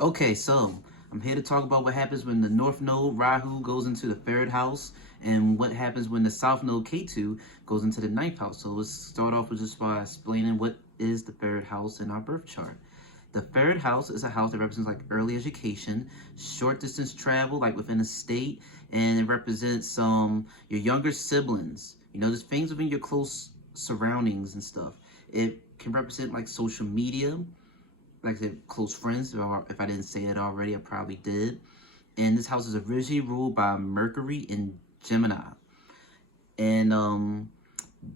Okay, so I'm here to talk about what happens when the North Node Rahu goes into the third house, and what happens when the South Node Ketu goes into the ninth house. So let's start off with just by explaining what is the third house in our birth chart. The third house is a house that represents like early education, short distance travel, like within a state, and it represents your younger siblings. Just things within your close surroundings and stuff. It can represent like social media, like I said, close friends. If I didn't say that already, I probably did. And this house is originally ruled by Mercury and Gemini. And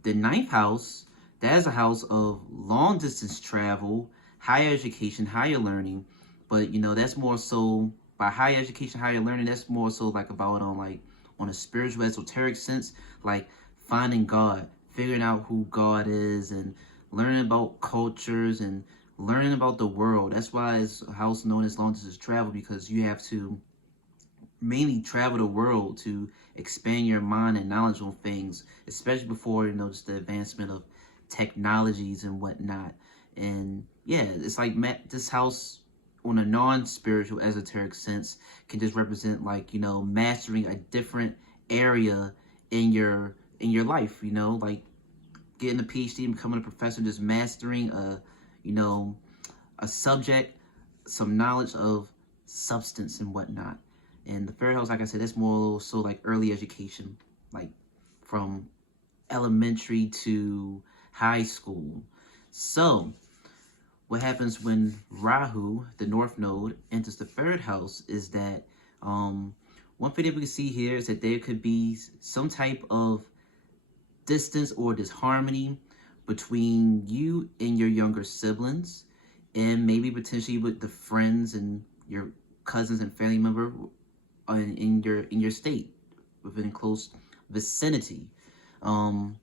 the ninth house, that is a house of long distance travel, higher education, higher learning. But that's more so by higher education, higher learning. That's more so like about on a spiritual, esoteric sense, like finding God, figuring out who God is, and learning about cultures and learning about the world. That's why it's a house known as long distance travel, because you have to mainly travel the world to expand your mind and knowledge on things, especially before just the advancement of technologies and whatnot. And yeah, it's like this house on a non-spiritual esoteric sense can just represent like mastering a different area in your life. Like getting a PhD and becoming a professor, just mastering you know a subject, some knowledge of substance and whatnot. And the third house, like I said, that's more so like early education, like from elementary to high school. So, what happens when Rahu, the North Node, enters the third house is that um, one thing that we can see here is that there could be some type of distance or disharmony between you and your younger siblings, and maybe potentially with the friends and your cousins and family member in your state within close vicinity. Um,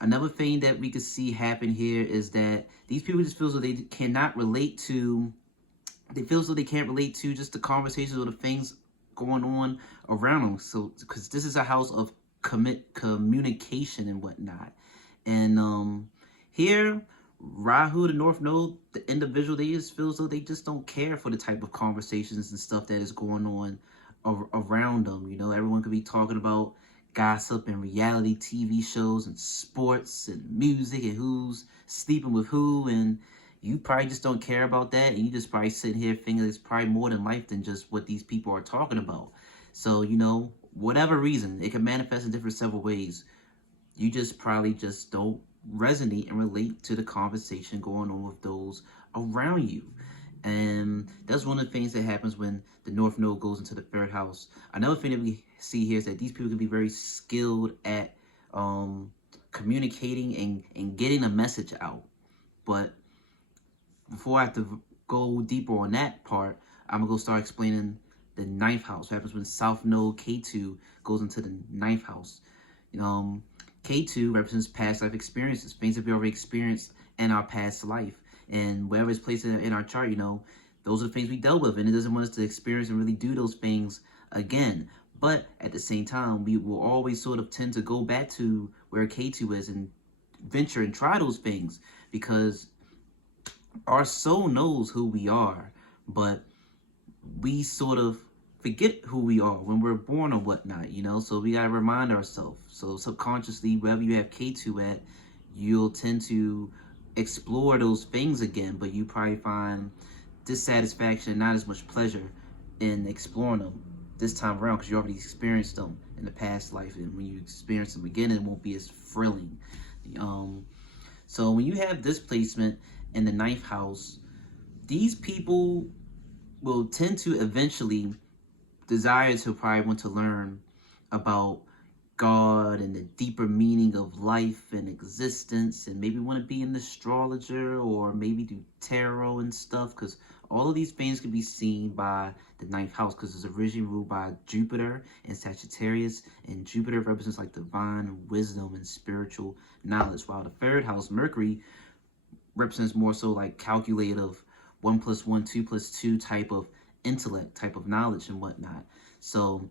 Another thing that we could see happen here is that these people just feel as though they cannot relate to. They feel as though they can't relate to just the conversations or the things going on around them. So, because this is a house of communication and whatnot, and here Rahu, the North Node, the individual, they just feel as though they just don't care for the type of conversations and stuff that is going on around them. Everyone could be talking about gossip and reality TV shows and sports and music and who's sleeping with who, and you probably just don't care about that, and you just probably sitting here thinking it's probably more than life than just what these people are talking about. So, whatever reason, it can manifest in different several ways. You just probably just don't resonate and relate to the conversation going on with those around you. And that's one of the things that happens when the North Node goes into the third house. Another thing that we see here is that these people can be very skilled at communicating and getting a message out. But before I have to go deeper on that part, I'm gonna go start explaining the ninth house. What happens when South Node K2 goes into the ninth house? Um, K2 represents past life experiences, things that we already experienced in our past life. And wherever it's placed in our chart, those are the things we dealt with. And it doesn't want us to experience and really do those things again. But at the same time, we will always sort of tend to go back to where K2 is and venture and try those things, because our soul knows who we are, but we sort of forget who we are when we're born or whatnot. So we gotta remind ourselves. So subconsciously, wherever you have K2 at, you'll tend to explore those things again, but you probably find dissatisfaction and not as much pleasure in exploring them this time around, because you already experienced them in the past life, and when you experience them again, it won't be as thrilling. Um, so when you have this placement in the ninth house, these people will tend to eventually desire to probably want to learn about God and the deeper meaning of life and existence, and maybe want to be an astrologer or maybe do tarot and stuff, because all of these things can be seen by the ninth house, because it's originally ruled by Jupiter and Sagittarius, and Jupiter represents like divine wisdom and spiritual knowledge, while the third house, Mercury, represents more so like calculative, 1 + 1, 2 + 2 type of intellect, type of knowledge and whatnot. So,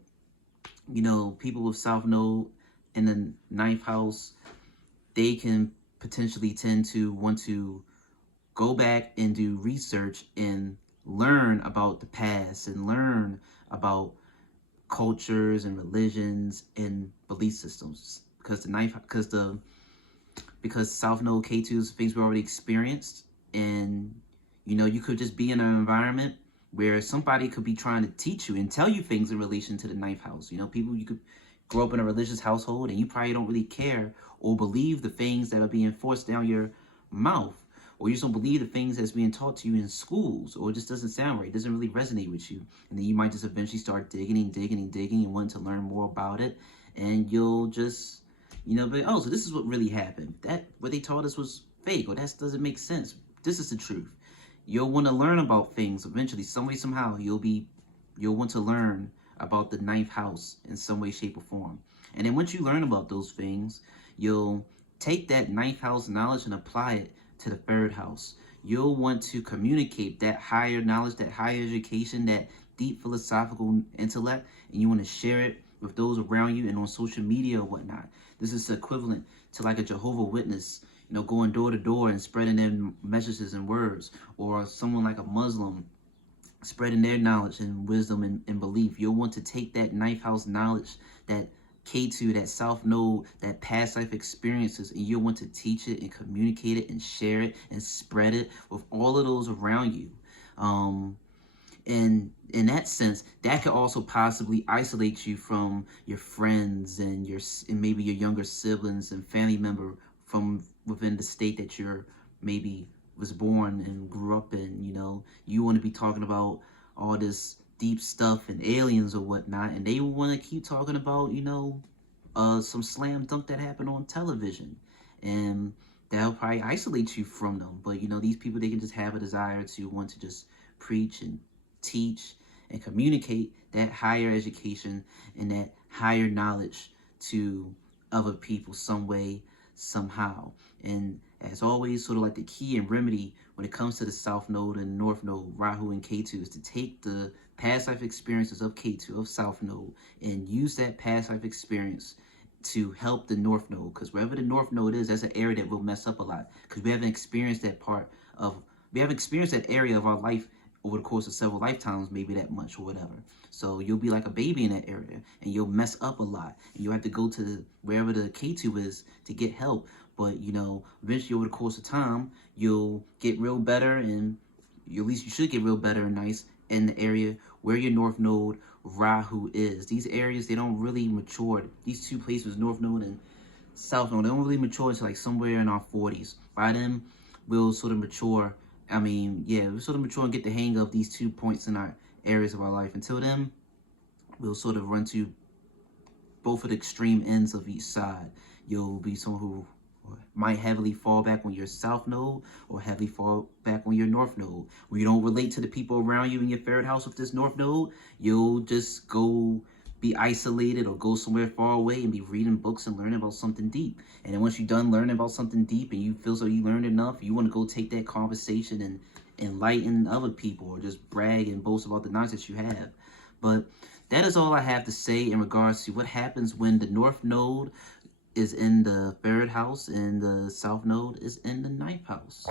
people with South Node in the ninth house, they can potentially tend to want to go back and do research and learn about the past and learn about cultures and religions and belief systems, because because South Node K2 is things we already experienced. And you could just be in an environment where somebody could be trying to teach you and tell you things in relation to the ninth house. People, you could grow up in a religious household and you probably don't really care or believe the things that are being forced down your mouth, or you just don't believe the things that's being taught to you in schools, or it just doesn't sound right. It doesn't really resonate with you. And then you might just eventually start digging and digging and digging and want to learn more about it. And you'll just, be, oh, so this is what really happened. That what they taught us was fake, or that doesn't make sense. This is the truth. You'll want to learn about things eventually, some way, somehow. You'll want to learn about the ninth house in some way, shape, or form. And then once you learn about those things, you'll take that ninth house knowledge and apply it to the third house. You'll want to communicate that higher knowledge, that higher education, that deep philosophical intellect, and you want to share it with those around you and on social media or whatnot. This is equivalent to like a Jehovah Witness, going door to door and spreading their messages and words, or someone like a Muslim spreading their knowledge and wisdom and belief. You'll want to take that ninth house knowledge, that Ketu, that South Node, that past life experiences, and you'll want to teach it and communicate it and share it and spread it with all of those around you. And in that sense, that could also possibly isolate you from your friends and maybe your younger siblings and family member from within the state that you're maybe was born and grew up in. You want to be talking about all this deep stuff and aliens or whatnot, and they want to keep talking about some slam dunk that happened on television, and that'll probably isolate you from them. But these people, they can just have a desire to want to just preach and teach and communicate that higher education and that higher knowledge to other people some way, somehow. And as always, sort of like the key and remedy when it comes to the South Node and North Node, Rahu and Ketu, is to take the past life experiences of Ketu, of South Node, and use that past life experience to help the North Node. Because wherever the North Node is, that's an area that will mess up a lot, because we haven't experienced that area of our life over the course of several lifetimes, maybe that much or whatever. So you'll be like a baby in that area, and you'll mess up a lot, and you'll have to go to wherever the Ketu is to get help. But eventually over the course of time, you'll get real better, and at least you should get real better and nice in the area where your North Node Rahu is. These areas, they don't really mature. These two places, North Node and South Node, they don't really mature until like somewhere in our 40s. By then, we'll sort of mature. We'll sort of mature and get the hang of these 2 points in our areas of our life. Until then, we'll sort of run to both of the extreme ends of each side. You'll be someone who might heavily fall back on your South Node, or heavily fall back on your North Node. When you don't relate to the people around you in your third house with this North Node, you'll just go be isolated or go somewhere far away and be reading books and learning about something deep. And then once you're done learning about something deep and you feel so you learned enough, you want to go take that conversation and enlighten other people, or just brag and boast about the knowledge that you have. But that is all I have to say in regards to what happens when the North Node is in the third house and the South Node is in the ninth house.